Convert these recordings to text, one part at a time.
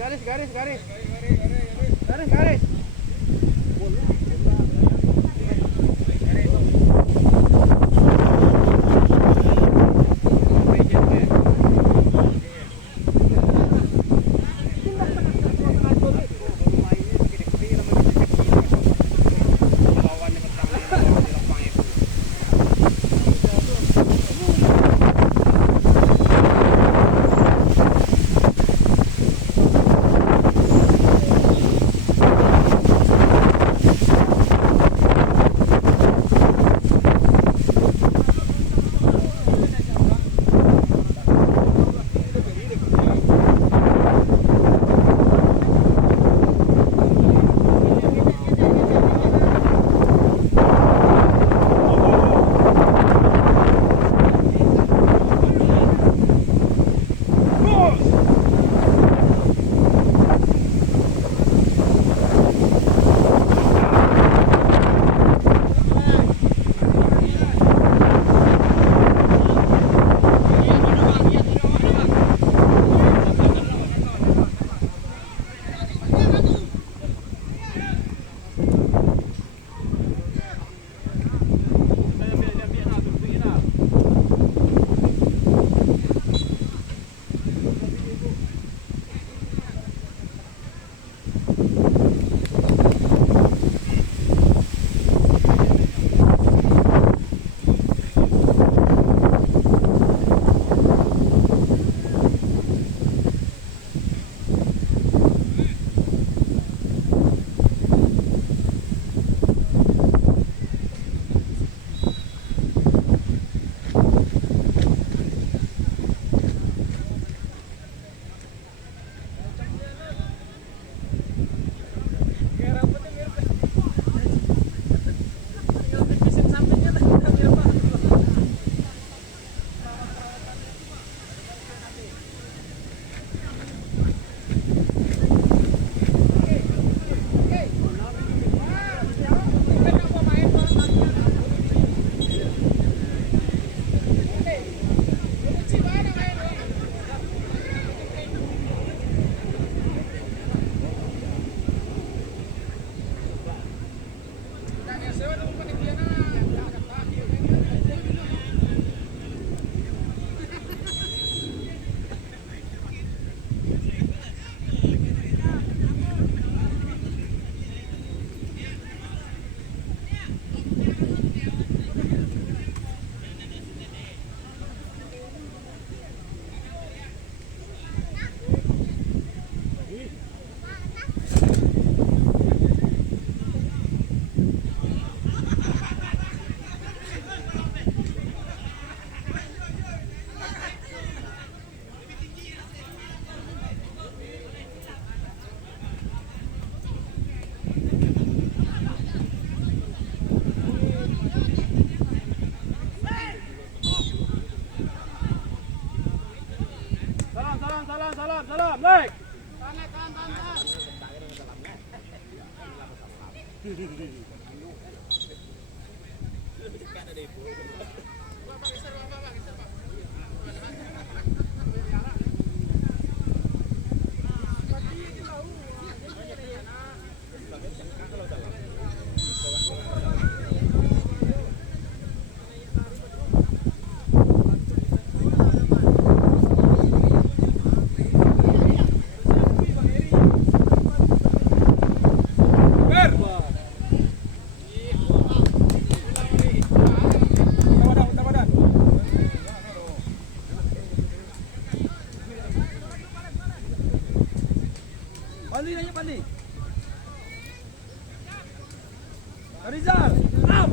garis. Garis. Salam, naik. Pandi nanya Pandi. Rizal, up.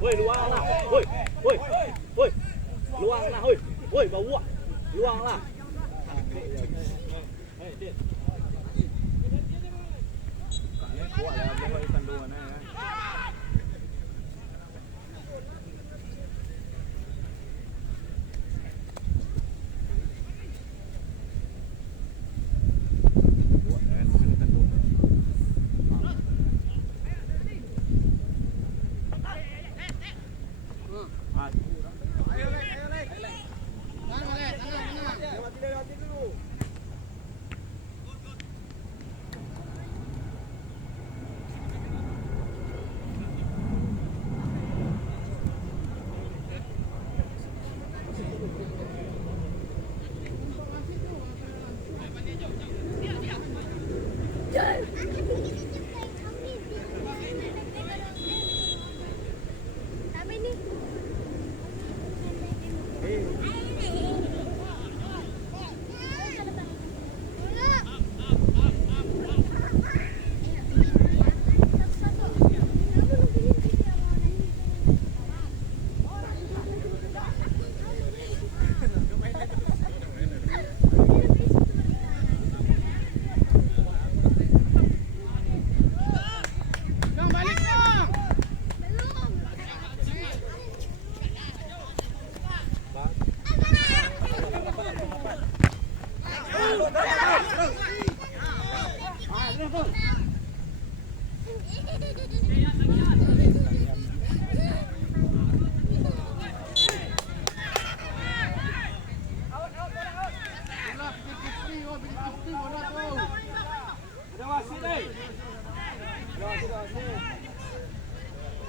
Woi luang lah, woi, woi, woi, luang lah, woi, woi bawa, luang lah. Kuat lah, buat ikan dua ni.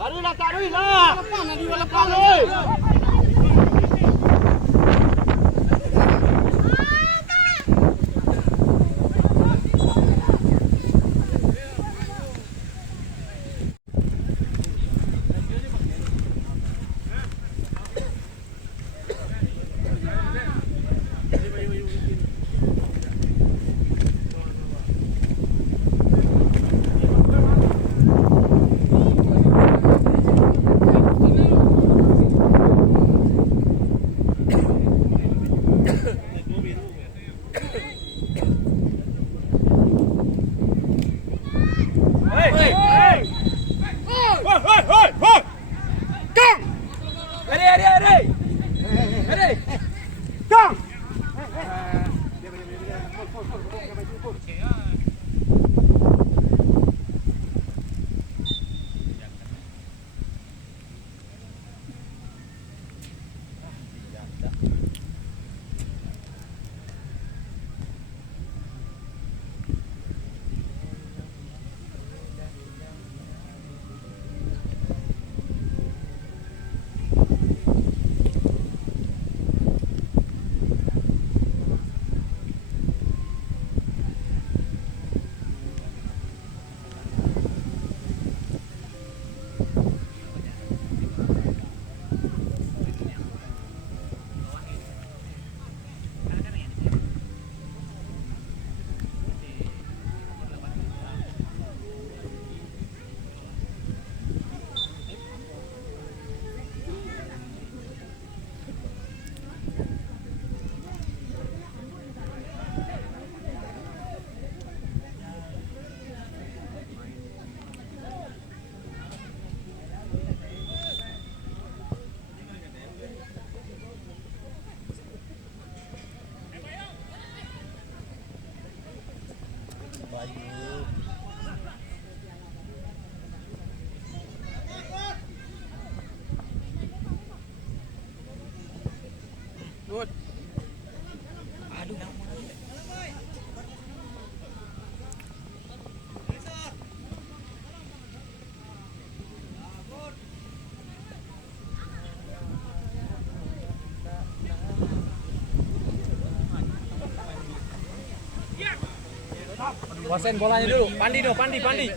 Tarik lah, tarik lah. Lepas nak dilepas oi. Kuasain bolanya dulu. Pandi dong, Pandi. Terus.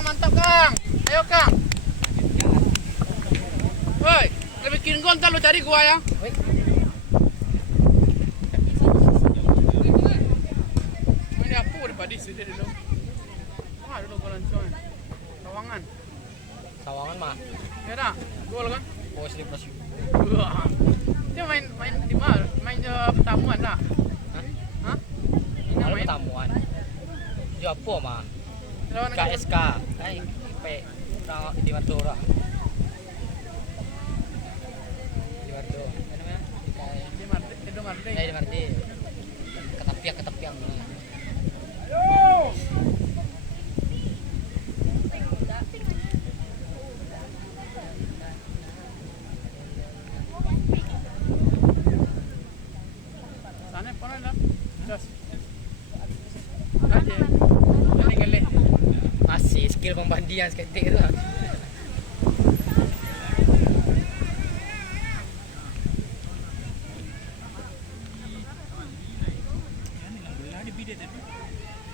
Mantap Kang. Ayo Kang. Woi, lebih bikin gol ntar lu cari gua ya. Ini apa udah padi sih dulu. Ah, dulu gol langsung. Sawangan mah. Ya dah, gol kan. Bos di pos. Wah. Dia main di mana? Main pertamuan dah. Hah? Ini Main main tamuan. Jopo mah. lawan KSK. IP di Madura. Di Madura. Apa namanya? Di Marti. Di Marti. Ketepiang. Sana pernah dah. Jas. Aje. Gale. Masih skill pembandian skating itu.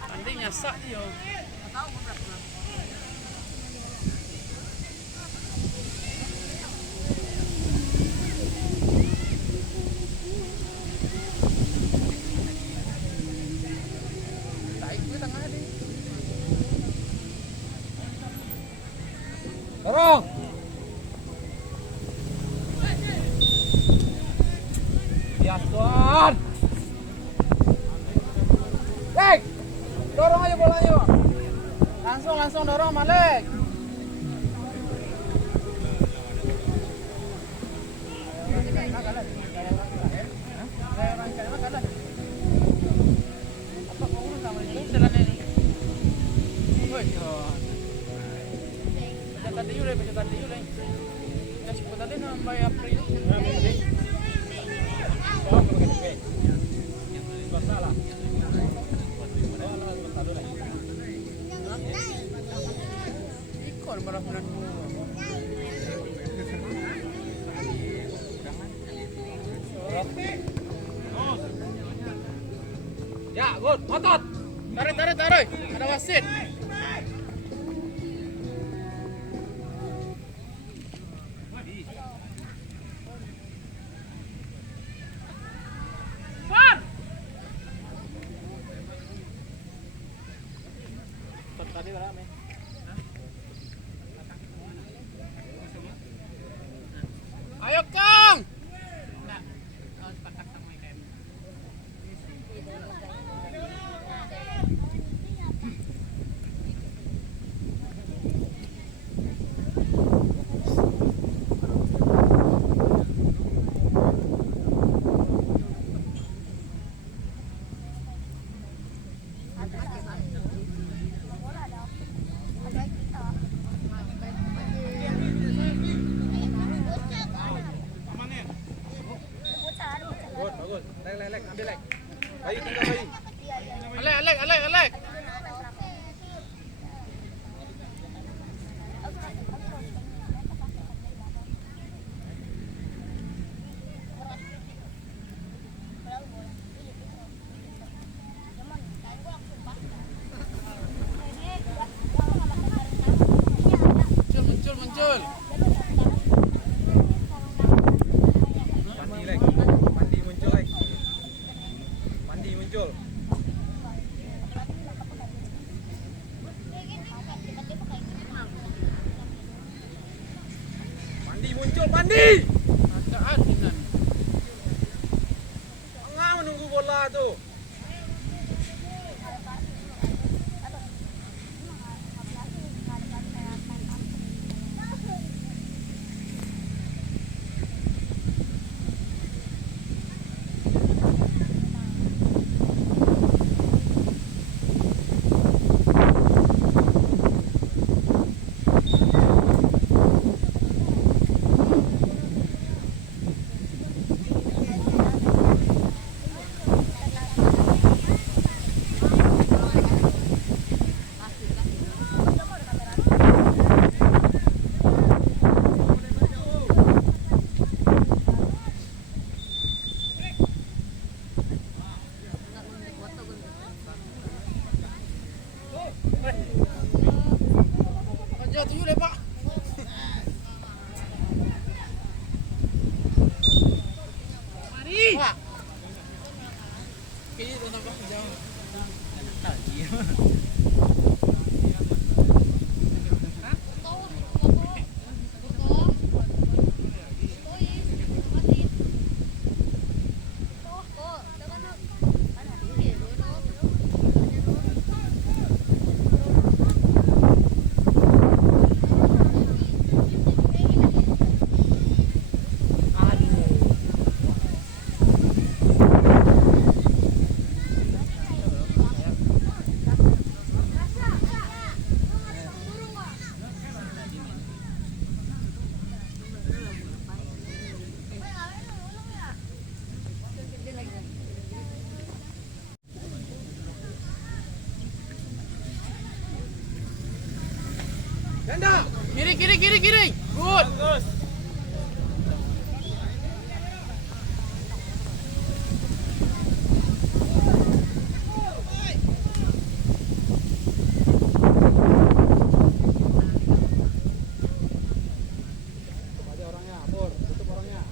Andi nyasak dia. Dorong. Biasuan. Lek. Dorong aja bolanya. Langsung dorong Malik. Apa kau urus sama itu? Jalan ini. Woi. Pejabat yule. Ya sebut tadi nambah April. Ikon berapa bulan? Ya, good. Otot. Tarik. Ada wasit. Tadi berapa? Ayo Kang. Bagus. Lek. Ambil lek. Bayi, tinggal bayi. Alek. Muncul. Pandi lek. Pandi muncul lek. Pandi muncul. Pandi. Agak dengan Enggak menunggu bola tuh. Aja tujuh deh, Pak. Mari. Pak. Kayaknya itu tambah jauh. Ganda. Kiri. Good. Bagus. Aja orangnya, Pur. Tutup orangnya.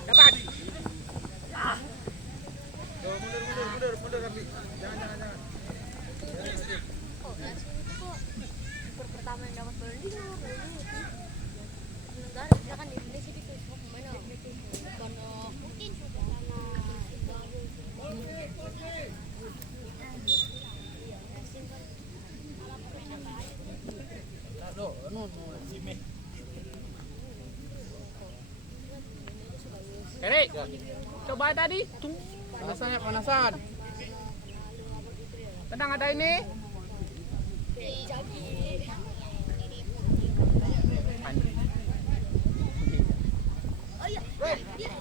Dapat. Tuh, mundur Rafi. Jangan. Pertama yang dapat berlindung sementara kita kan di Indonesia itu semua pemain bukan mungkin Erik, coba tadi. Panasan. Tenang, ada ini. oh iya dia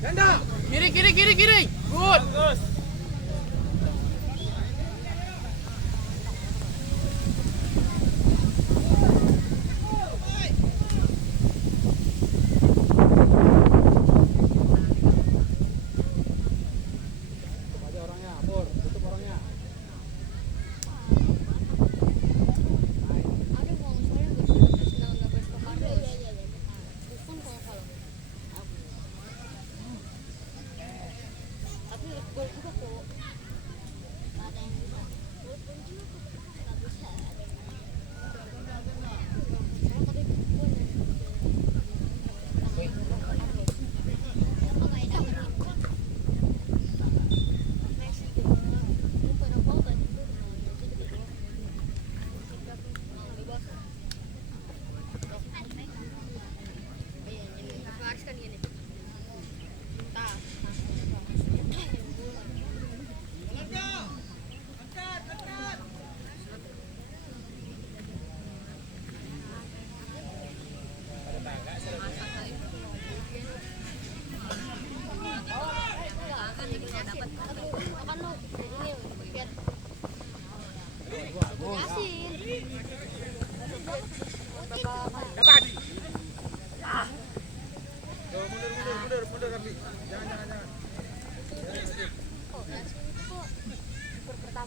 Ganda. Kiri. Good. Bagus. Aja orangnya, Pur. Tutup orangnya. ada uang saya senang dapat pemain bukan kalau tapi gol juga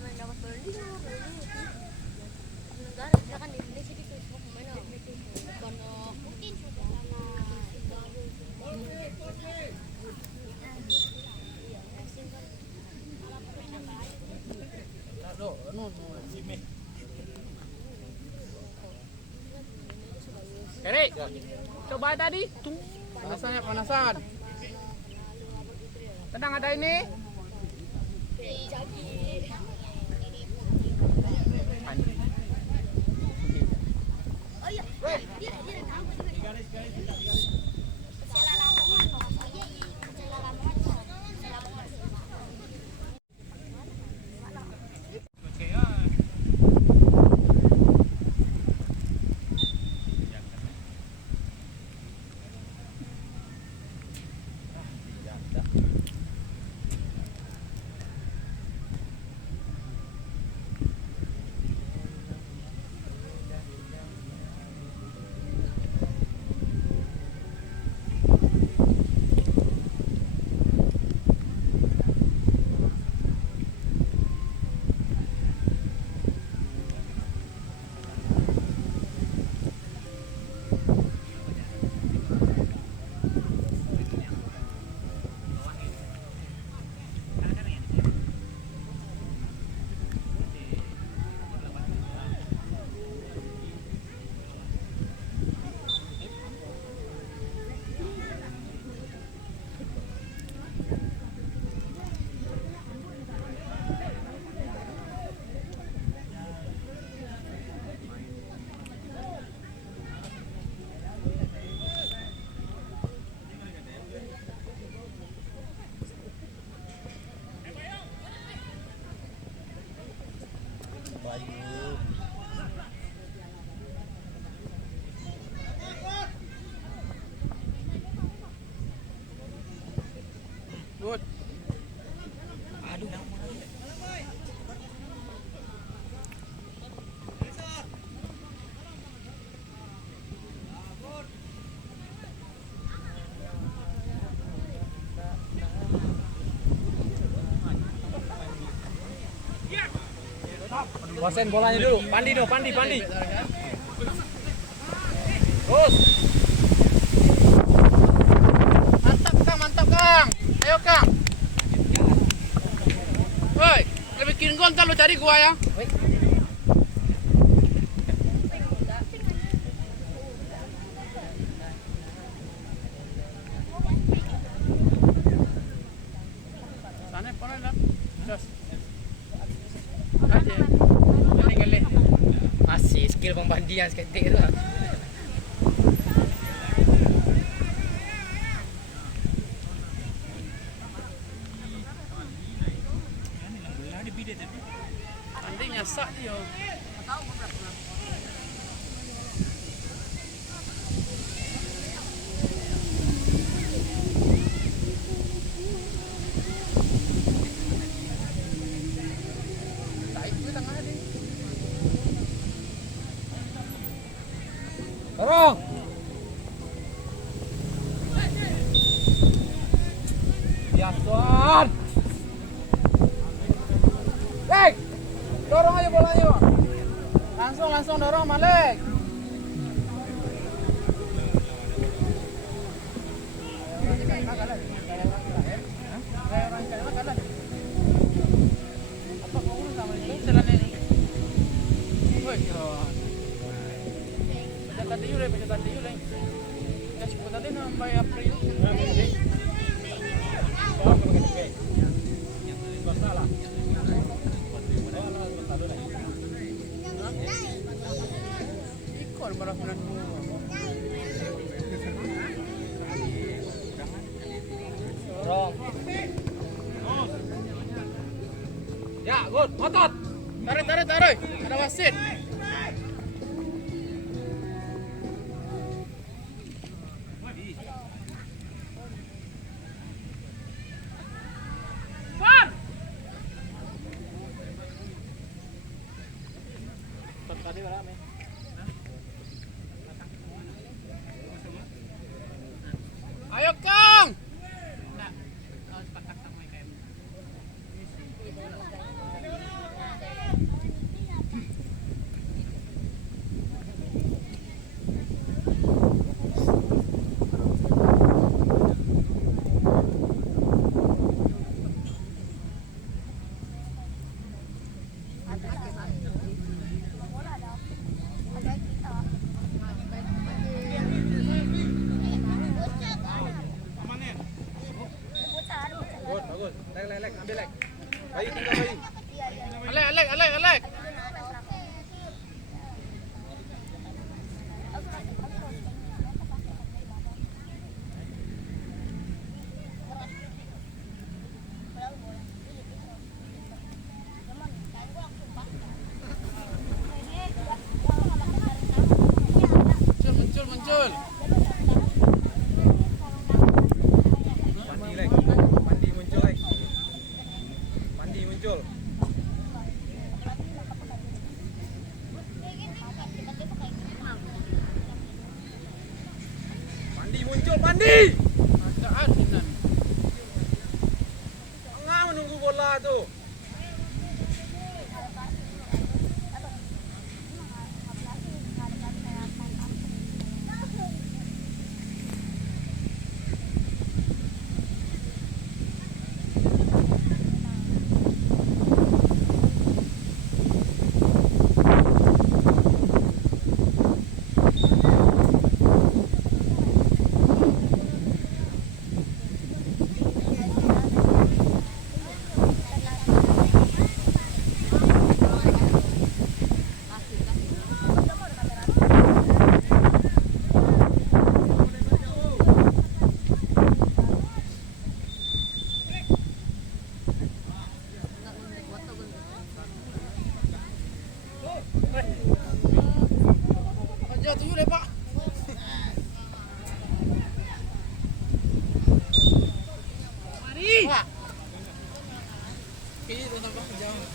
main dapat beli negara misalkan di Indonesia di Facebook mana bukan mungkin sudah Erik, coba tadi. Panasan ya, panasan. Tenang, ada ini. oh iya dia tahu Sela Lamongan oh iya Sela Lamongan Sela Lamongan Good. Kuasain bolanya dulu. Pandi no, Pandi. Terus. Mantap Kang. Ayo Kang. Woi, lebih bikin gol ntar lu cari gua ya. Sana pernah lah. Terus. Aja. Gali. Masih skill pembandian seketik itu. Nanti nyasak dia. Dorong. Biasuan. Lek. Dorong aja bolanya, Bang. Langsung dorong Malik. Dorong. Ya, good. Otot. Tarik. Ada wasit. Ayo Kang. Bagus, bagus. Lek, ambil lek. Bayi, tinggal bayi. Alek. Muncul. Mandi lek. Mandi muncul lek. Mandi muncul. Mandi muncul, mandi. Ada adinan. Enggak menunggu bola tuh. Aja tujuh deh, Pak. Mari. Pak. Ini tuh tambah jauh.